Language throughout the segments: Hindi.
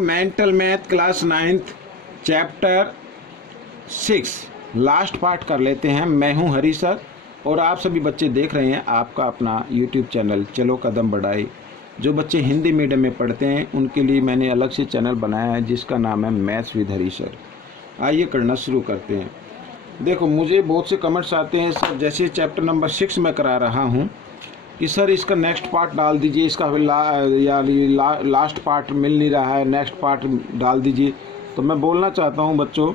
Mental math class 9th chapter 6 last part कर लेते हैं। मैं हूं हरी सर और आप सभी बच्चे देख रहे हैं आपका अपना यूट्यूब चैनल चलो कदम बढ़ाई। जो बच्चे हिंदी मीडियम में पढ़ते हैं उनके लिए मैंने अलग से चैनल बनाया है जिसका नाम है मैथ्स विद हरी सर। आइए करना शुरू करते हैं। देखो मुझे बहुत से कमेंट्स आते हैं सर, जैसे चैप्टर नंबर 6 में करा रहा हूं कि सर इसका नेक्स्ट पार्ट डाल दीजिए, इसका लास्ट पार्ट मिल नहीं रहा है, नेक्स्ट पार्ट डाल दीजिए। तो मैं बोलना चाहता हूं बच्चों,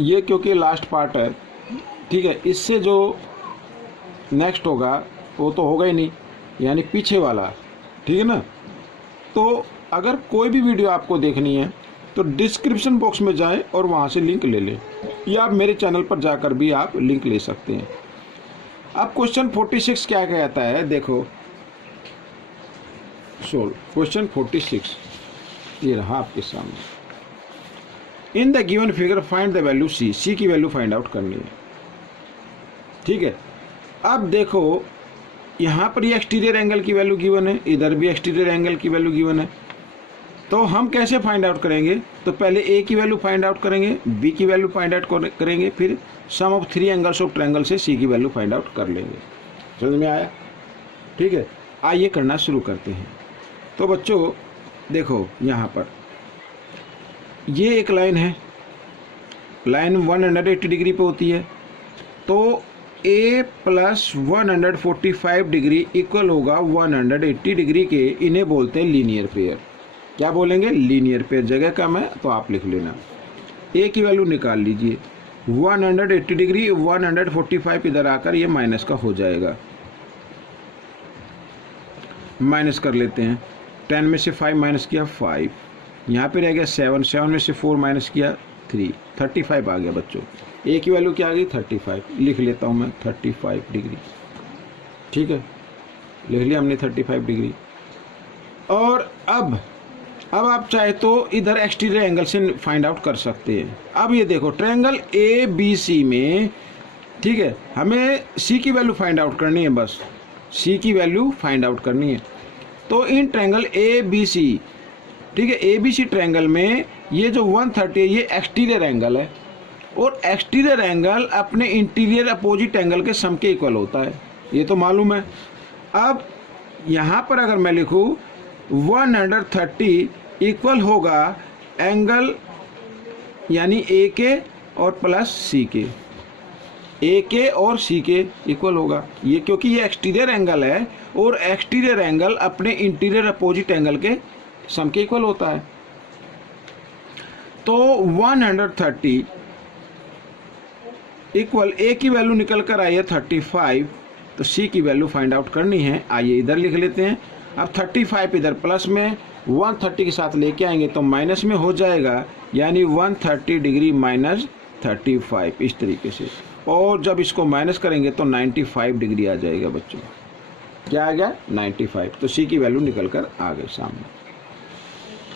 ये क्योंकि लास्ट पार्ट है, ठीक है, इससे जो नेक्स्ट होगा वो तो होगा ही नहीं, यानी पीछे वाला, ठीक है ना। तो अगर कोई भी वीडियो आपको देखनी है तो डिस्क्रिप्शन बॉक्स में जाएं और वहाँ से लिंक ले लें, या आप मेरे चैनल पर जाकर भी आप लिंक ले सकते हैं। अब क्वेश्चन 46 क्या कहता है, देखो सोल्व क्वेश्चन 46 ये रहा आपके सामने। In the given figure find the value C की वैल्यू फाइंड आउट करनी है, ठीक है। अब देखो यहाँ पर ये एक्सटीरियर एंगल की वैल्यू गिवन है, इधर भी एक्सटीरियर एंगल की वैल्यू गिवन है। तो हम कैसे फाइंड आउट करेंगे, तो पहले ए की वैल्यू फाइंड आउट करेंगे, बी की वैल्यू फाइंड आउट करेंगे, फिर सम ऑफ 3 एंगल्स ऑफ ट्रायंगल से सी की वैल्यू फाइंड आउट कर लेंगे। समझ में आया, ठीक है। आइए करना शुरू करते हैं। तो बच्चों देखो यहाँ पर ये एक लाइन है, लाइन 180 डिग्री पे होती है। तो a प्लस 145 डिग्री इक्वल होगा 180 डिग्री के, इन्हें बोलते हैं लीनियर पेयर। क्या बोलेंगे, लीनियर पेयर। जगह कम है तो आप लिख लेना। a की वैल्यू निकाल लीजिए, 180 डिग्री 145 इधर आकर ये माइनस का हो जाएगा, माइनस कर लेते हैं। 10 में से 5 माइनस किया 5, यहाँ पे रह गया 7 में से 4 माइनस किया 3, 35 आ गया बच्चों। a की वैल्यू क्या आ गई 35, लिख लेता हूँ मैं 35 डिग्री, ठीक है, लिख लिया हमने 35 डिग्री। और अब आप चाहे तो इधर एक्सटीरियर एंगल से फाइंड आउट कर सकते हैं। अब ये देखो ट्रायंगल ए बी सी में, ठीक है, हमें सी की वैल्यू फाइंड आउट करनी है, बस सी की वैल्यू फाइंड आउट करनी है। तो इन ट्रायंगल ए बी सी, ठीक है, ए बी सी ट्रायंगल में ये जो 130 है ये एक्सटीरियर एंगल है, और एक्सटीरियर एंगल अपने इंटीरियर अपोजिट एंगल के सम के इक्वल होता है, ये तो मालूम है। अब यहाँ पर अगर मैं लिखूँ 130 इक्वल होगा एंगल यानी ए के और प्लस सी के, ए के और सी के इक्वल होगा ये, क्योंकि ये एक्सटीरियर एंगल है और एक्सटीरियर एंगल अपने इंटीरियर अपोजिट एंगल के सम के इक्वल होता है। तो 130 इक्वल ए की वैल्यू निकल कर आई है 35, तो सी की वैल्यू फाइंड आउट करनी है। आइए इधर लिख लेते हैं। अब 35 इधर प्लस में 130 के साथ लेके आएंगे तो माइनस में हो जाएगा, यानी 130 डिग्री माइनस 35 इस तरीके से। और जब इसको माइनस करेंगे तो 95 डिग्री आ जाएगा बच्चों। क्या आ गया 95, तो सी की वैल्यू निकल कर आ गई सामने।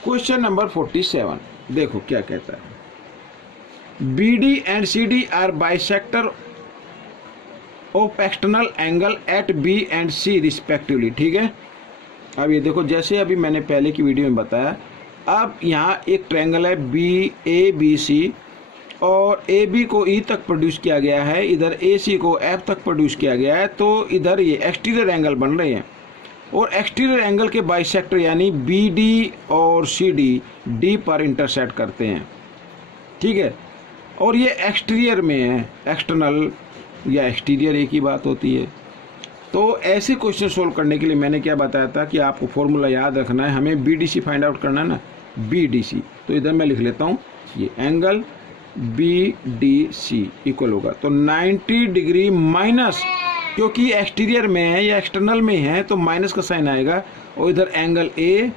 क्वेश्चन नंबर 47 देखो क्या कहता है। BD and CD are bisector of external angle at B and C respectively, ठीक है। अब ये देखो जैसे अभी मैंने पहले की वीडियो में बताया, अब यहाँ एक ट्रायंगल है BABC और AB को E तक प्रोड्यूस किया गया है, इधर AC को F तक प्रोड्यूस किया गया है। तो इधर ये एक्सटीरियर एंगल बन रहे हैं और एक्सटीरियर एंगल के बाइसेक्टर यानी BD और CD D पर इंटरसेक्ट करते हैं, ठीक है। और ये एक्सटीरियर में है, एक्सटर्नल या एक्सटीरियर एक ही बात होती है। तो ऐसे क्वेश्चन सोल्व करने के लिए मैंने क्या बताया था कि आपको फॉर्मूला याद रखना है, हमें BDC फाइंड आउट करना है ना, BDC। तो इधर मैं लिख लेता हूँ ये एंगल BDC इक्वल होगा तो 90 डिग्री माइनस, क्योंकि एक्सटीरियर में है या एक्सटर्नल में है तो माइनस का साइन आएगा, और इधर एंगल A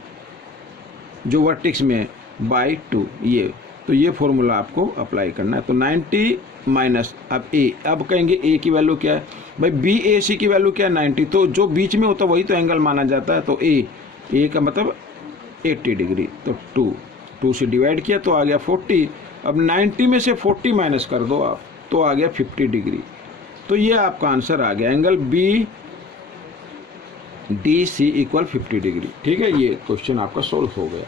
जो वर्टेक्स में है बाई 2 ये, तो ये फॉर्मूला आपको अप्लाई करना है। तो 90 माइनस अब A, अब कहेंगे A की वैल्यू क्या है भाई, BAC की वैल्यू क्या है 90, तो जो बीच में होता है वही तो एंगल माना जाता है। तो A का मतलब 80 डिग्री, तो 2 से डिवाइड किया तो आ गया 40। अब 90 में से 40 माइनस कर दो आप तो आ गया 50 डिग्री। तो ये आपका आंसर आ गया, एंगल BDC इक्वल 50 डिग्री, ठीक है। ये क्वेश्चन आपका सोल्व हो गया।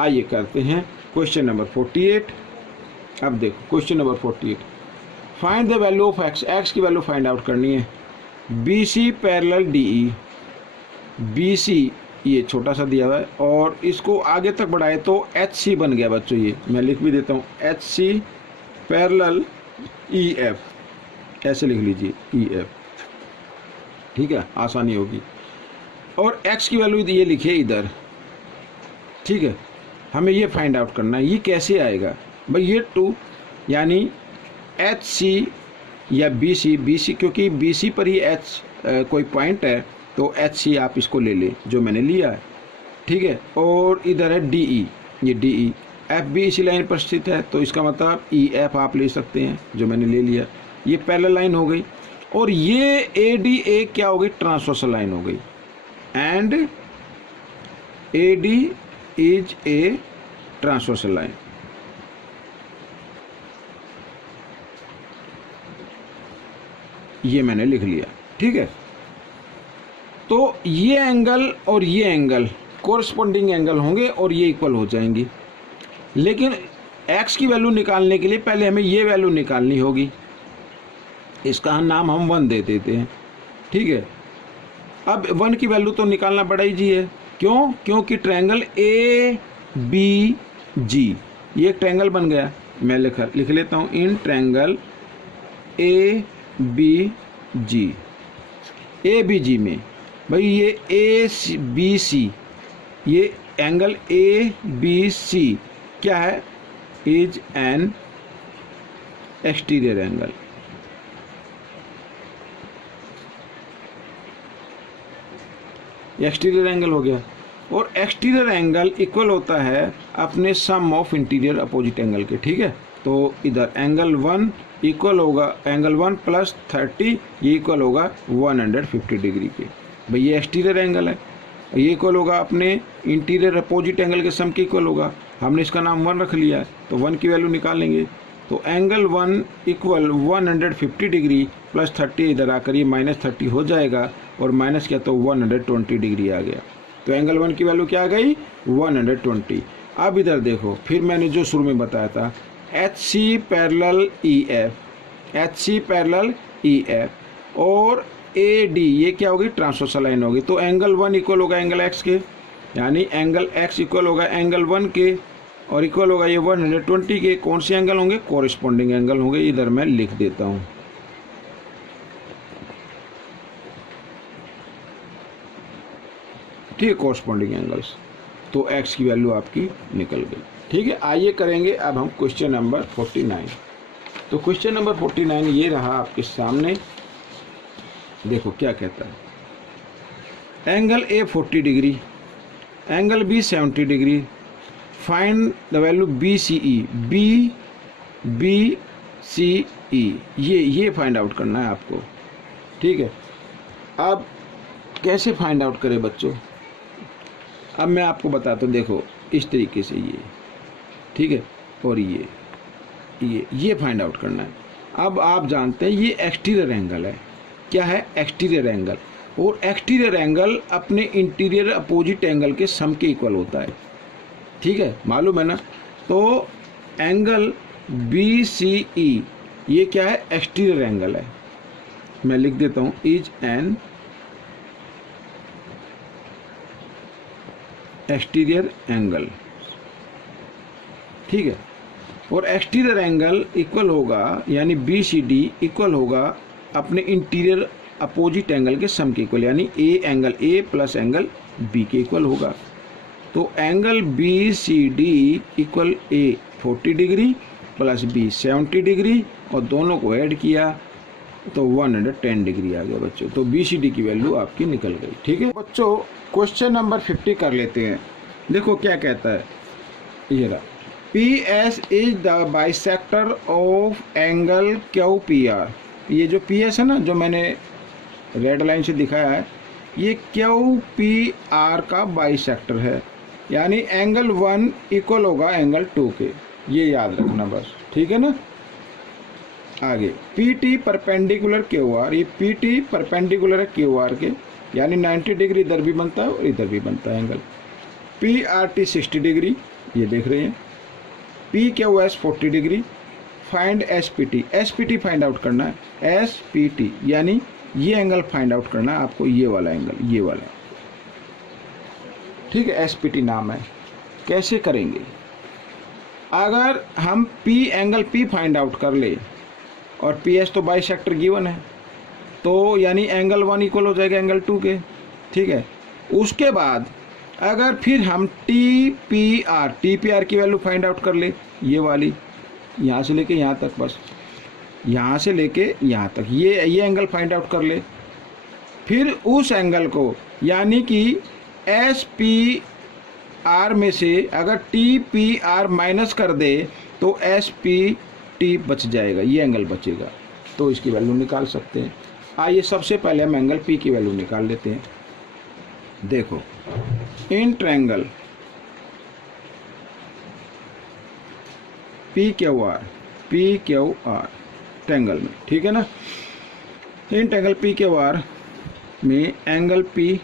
आइए करते हैं क्वेश्चन नंबर 48। अब देखो question number 48, find the value of x, x की वैल्यू फाइंड आउट करनी है। B C parallel D E, B C ये छोटा सा दिया हुआ है और इसको आगे तक बढ़ाए तो एच सी बन गया बच्चों। ये मैं लिख भी देता हूँ, H C parallel E F, ऐसे लिख लीजिए ई एफ, ठीक है, आसानी होगी। और एक्स की वैल्यू ये लिखिए इधर, ठीक है। हमें ये फाइंड आउट करना है, ये कैसे आएगा भाई, ये 2 यानी एच सी या बी सी, क्योंकि बी सी पर ही एच कोई पॉइंट है तो एच सी आप इसको ले लें जो मैंने लिया है, ठीक है। और इधर है डी ई, ये डी ई, एफ भी इसी लाइन पर स्थित है तो इसका मतलब ई एफ आप ले सकते हैं जो मैंने ले लिया। ये पैरेलल लाइन हो गई और ये ए डी ए क्या हो गई, ट्रांसवर्सल लाइन हो गई। And A D is a transversal line. ये मैंने लिख लिया, ठीक है। तो ये एंगल और ये एंगल कोरस्पॉन्डिंग एंगल होंगे और ये इक्वल हो जाएंगी। लेकिन x की वैल्यू निकालने के लिए पहले हमें ये वैल्यू निकालनी होगी, इसका नाम हम 1 दे देते हैं, ठीक है। अब 1 की वैल्यू तो निकालना बड़ा ईजी है, क्यों, क्योंकि ट्रायंगल ए बी जी, ये एक ट्रायंगल बन गया। मैं लिख लेता हूँ, in triangle A B G, A B G में भाई ये ए बी सी, ये एंगल ए बी सी क्या है, is an exterior angle. Exterior angle हो गया और एक्सटीरियर एंगल इक्वल होता है अपने सम ऑफ इंटीरियर अपोजिट एंगल के, ठीक है। तो इधर एंगल 1 इक्वल होगा एंगल 1 प्लस 30, ये इक्वल होगा 150 डिग्री के। भाई ये एक्सटीरियर एंगल है, ये इक्वल होगा अपने इंटीरियर अपोजिट एंगल के सम के इक्वल होगा। हमने इसका नाम 1 रख लिया है तो 1 की वैल्यू निकाल लेंगे। तो एंगल 1 इक्वल 150 डिग्री प्लस 30 इधर आकर ये -30 हो जाएगा और माइनस किया तो 120 डिग्री आ गया। तो एंगल 1 की वैल्यू क्या आ गई, 120। अब इधर देखो, फिर मैंने जो शुरू में बताया था H C parallel E F, H C parallel E F और ए डी, ये क्या होगी, ट्रांसवर्सल लाइन होगी। तो एंगल 1 इक्वल होगा एंगल एक्स के, यानी एंगल एक्स इक्वल होगा एंगल 1 के और इक्वल होगा ये 120 के। कौन से एंगल होंगे, कोरिस्पॉन्डिंग एंगल होंगे। इधर मैं लिख देता हूँ, ठीक है, कोरिस्पॉन्डिंग एंगल्स। तो एक्स की वैल्यू आपकी निकल गई, ठीक है। आइए करेंगे अब हम क्वेश्चन नंबर 49। तो क्वेश्चन नंबर 49 ये रहा आपके सामने, देखो क्या कहता है। Angle A 40 degree, angle B 70 degree, find the value B C E, B C E, ये फाइंड आउट करना है आपको, ठीक है। अब कैसे फाइंड आउट करें बच्चों, अब मैं आपको बताता हूँ। देखो इस तरीके से ये, ठीक है, और ये फाइंड आउट करना है। अब आप जानते हैं ये एक्सटीरियर एंगल है, क्या है, एक्सटीरियर एंगल। और एक्सटीरियर एंगल अपने इंटीरियर अपोजिट एंगल के सम के इक्वल होता है, ठीक है, मालूम है ना। तो एंगल बी सी ई ये क्या है, एक्सटीरियर एंगल है। मैं लिख देता हूँ, इज एन एक्सटीरियर एंगल, ठीक है। और एक्सटीरियर एंगल इक्वल होगा, यानी बी सी डी इक्वल होगा अपने इंटीरियर अपोजिट एंगल के सम के इक्वल, यानी A angle A plus angle B के इक्वल होगा। तो angle B C D equal A 40 degree plus B 70 degree और दोनों को ऐड किया तो 110 डिग्री आ गया बच्चों। तो बी सी डी की वैल्यू आपकी निकल गई, ठीक है बच्चों। क्वेश्चन नंबर 50 कर लेते हैं। देखो क्या कहता है, ये रहा, P S is the bisector of angle Q P R. ये जो पी एस है ना, जो मैंने रेड लाइन से दिखाया है, ये क्यू पी आर का बाइसेक्टर है, यानी एंगल 1 इक्वल होगा एंगल 2 के। ये याद रखना बस, ठीक है ना। आगे P T perpendicular Q R, ये पी टी परपेंडिकुलर है क्यू आर के, यानी 90 डिग्री इधर भी बनता है और इधर भी बनता है angle. P R T 60 degree ये देख रहे हैं P Q S 40 degree, find S P T, S P T find out करना है, एस पी टी यानी ये एंगल फाइंड आउट करना है आपको, ये वाला एंगल, ये वाला, ठीक है, एस पी टी नाम है। कैसे करेंगे, अगर हम P angle P find out कर ले और पी एस तो बाइसेक्टर गिवन है, तो यानी एंगल 1 इक्वल हो जाएगा एंगल 2 के, ठीक है। उसके बाद अगर फिर हम टी पी आर की वैल्यू फाइंड आउट कर ले, ये वाली यहाँ से लेके यहाँ तक, बस यहाँ से लेके यहाँ तक ये एंगल फाइंड आउट कर ले, फिर उस एंगल को यानी कि एस पी आर में से अगर टी पी आर माइनस कर दे तो एस पी टी बच जाएगा, ये एंगल बचेगा, तो इसकी वैल्यू निकाल सकते हैं। आइए सबसे पहले हम एंगल पी की वैल्यू निकाल लेते हैं। देखो in triangle P Q R triangle में, ठीक है ना, in triangle P Q R में angle P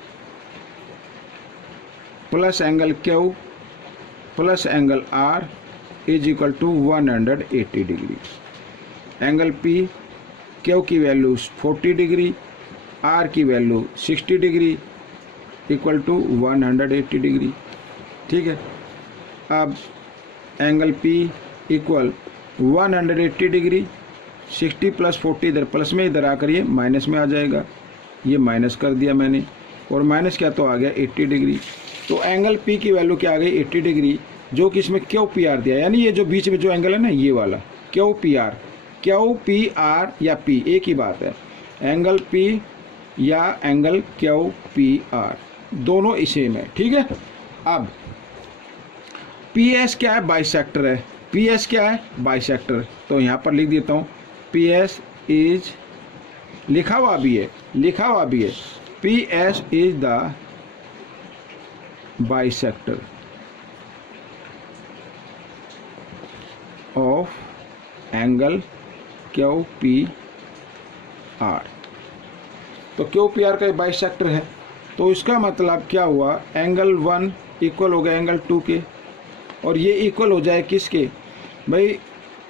plus angle Q plus angle R is equal to 180 degree. Angle P Q की वैल्यू 40 डिग्री, आर की value 60 degree equal to 180 degree, ठीक है। अब angle P equal 180 degree, 60 plus 40 इधर प्लस में, इधर आकर ये माइनस में आ जाएगा, ये माइनस कर दिया मैंने, और माइनस क्या तो आ गया 80 डिग्री। तो एंगल पी की वैल्यू क्या आ गई 80 डिग्री, जो कि इसमें क्यू पी आर दिया, यानी ये जो बीच में जो एंगल है ना ये वाला क्यू पी आर या पी एक ही बात है, एंगल पी या एंगल क्यू पी आर दोनों इसी में, ठीक है। अब पी एस क्या है, बाइसेक्टर है, पी एस क्या है बाइसेक्टर, तो यहाँ पर लिख देता हूँ पी एस इज, लिखा हुआ भी है P S is the bisector of angle Q P R. तो क्यू पी आर का बाइसेक्टर है, तो इसका मतलब क्या हुआ, एंगल 1 इक्वल हो गया एंगल 2 के, और ये इक्वल हो जाए किसके भाई,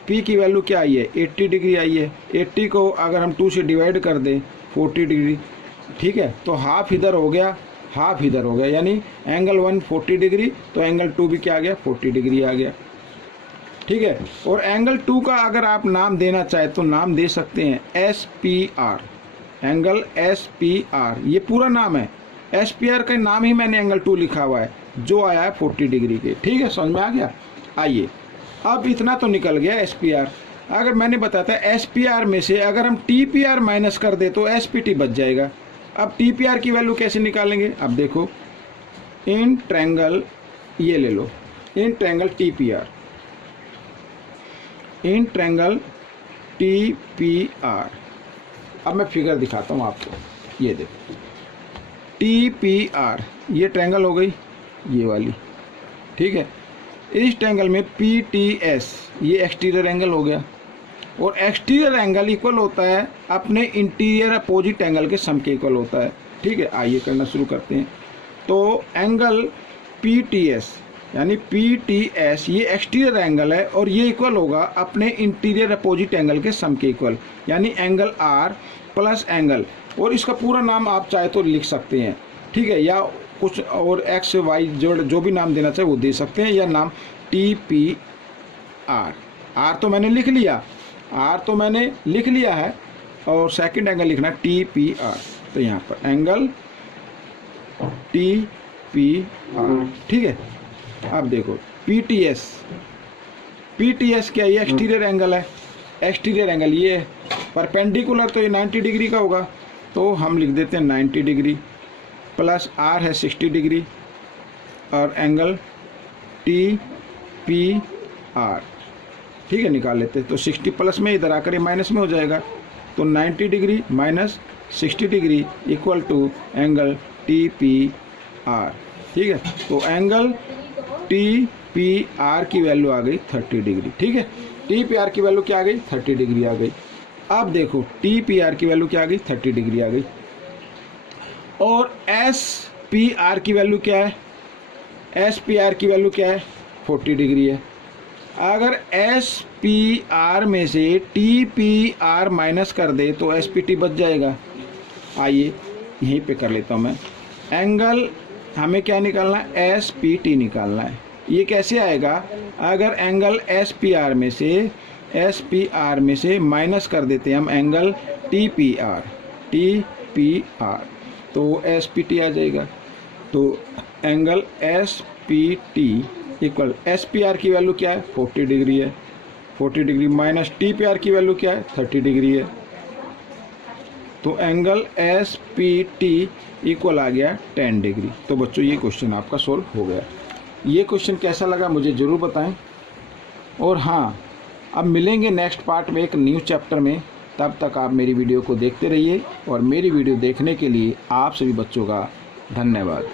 पी की वैल्यू क्या आई है 80 डिग्री आई है, 80 को अगर हम 2 से डिवाइड कर दें 40 डिग्री, ठीक है, तो हाफ इधर हो गया हाफ इधर हो गया, यानी एंगल 1 40 डिग्री, तो एंगल 2 भी क्या आ गया 40 डिग्री आ गया, ठीक है। और एंगल 2 का अगर आप नाम देना चाहे तो नाम दे सकते हैं S P are, angle S P R, ये पूरा नाम है, एस पी आर का नाम ही मैंने एंगल 2 लिखा हुआ है, जो आया है 40 डिग्री के, ठीक है, समझ में आ गया। आइए अब इतना तो निकल गया एस पी आर, अगर मैंने बताया था एस पी आर में से अगर हम टी पी आर माइनस कर दे तो एस पी टी बच जाएगा। अब टी पी आर की वैल्यू कैसे निकालेंगे, अब देखो इन ट्रायंगल, ये ले लो in triangle T P R, in triangle T P R, अब मैं फिगर दिखाता हूँ आपको, ये देखो टी पी आर, ये ट्रायंगल हो गई ये वाली, ठीक है। इस ट्रायंगल में पी टी एस ये एक्सटीरियर एंगल हो गया, और एक्सटीरियर एंगल इक्वल होता है अपने इंटीरियर अपोजिट एंगल के सम के इक्वल होता है, ठीक है। आइए करना शुरू करते हैं। तो एंगल पी टी एस यानी पी टी एस ये एक्सटीरियर एंगल है, और ये इक्वल होगा अपने इंटीरियर अपोजिट एंगल के सम के इक्वल, यानी एंगल आर प्लस एंगल, और इसका पूरा नाम आप चाहे तो लिख सकते हैं, ठीक है, या कुछ और एक्स वाई जो भी नाम देना चाहे वो दे सकते हैं, या नाम टी पी आर, आर तो मैंने लिख लिया है, और सेकंड एंगल लिखना है टी पी आर, तो यहाँ पर एंगल टी पी आर, ठीक है। अब देखो पी टी एस क्या, ये एक्सटीरियर एंगल है, एक्सटीरियर एंगल ये है, परपेंडिकुलर तो ये 90 डिग्री का होगा, तो हम लिख देते हैं 90 डिग्री, प्लस आर है 60 डिग्री, और एंगल टी पी आर, ठीक है, निकाल लेते हैं। तो 60 प्लस में इधर आकर ये माइनस में हो जाएगा, तो 90 degree minus 60 degree equal to angle T P R, ठीक है। तो एंगल टी पी आर की वैल्यू आ गई 30 डिग्री, ठीक है। टी पी आर की वैल्यू क्या आ गई 30 डिग्री आ गई। अब देखो टी पी आर की वैल्यू क्या आ गई 30 डिग्री आ गई, और एस पी आर की वैल्यू क्या है, एस पी आर की वैल्यू क्या है 40 डिग्री है। अगर एस पी आर में से टी पी आर माइनस कर दे तो एस पी टी बच जाएगा। आइए यहीं पे कर लेता हूँ मैं। एंगल हमें क्या निकालना है, एस पी टी निकालना है। ये कैसे आएगा, अगर एंगल एस पी आर में से माइनस कर देते हैं हम एंगल टी पी आर तो एस पी टी आ जाएगा। तो angle S P T equal S P R की वैल्यू क्या है, 40 डिग्री है। 40 degree minus T P R की वैल्यू क्या है, 30 डिग्री है। तो angle S P T equal आ गया 10 डिग्री। तो बच्चों ये क्वेश्चन आपका सोल्व हो गया। ये क्वेश्चन कैसा लगा मुझे ज़रूर बताएं। और हाँ, अब मिलेंगे नेक्स्ट पार्ट में एक न्यू चैप्टर में। तब तक आप मेरी वीडियो को देखते रहिए और मेरी वीडियो देखने के लिए आप सभी बच्चों का धन्यवाद।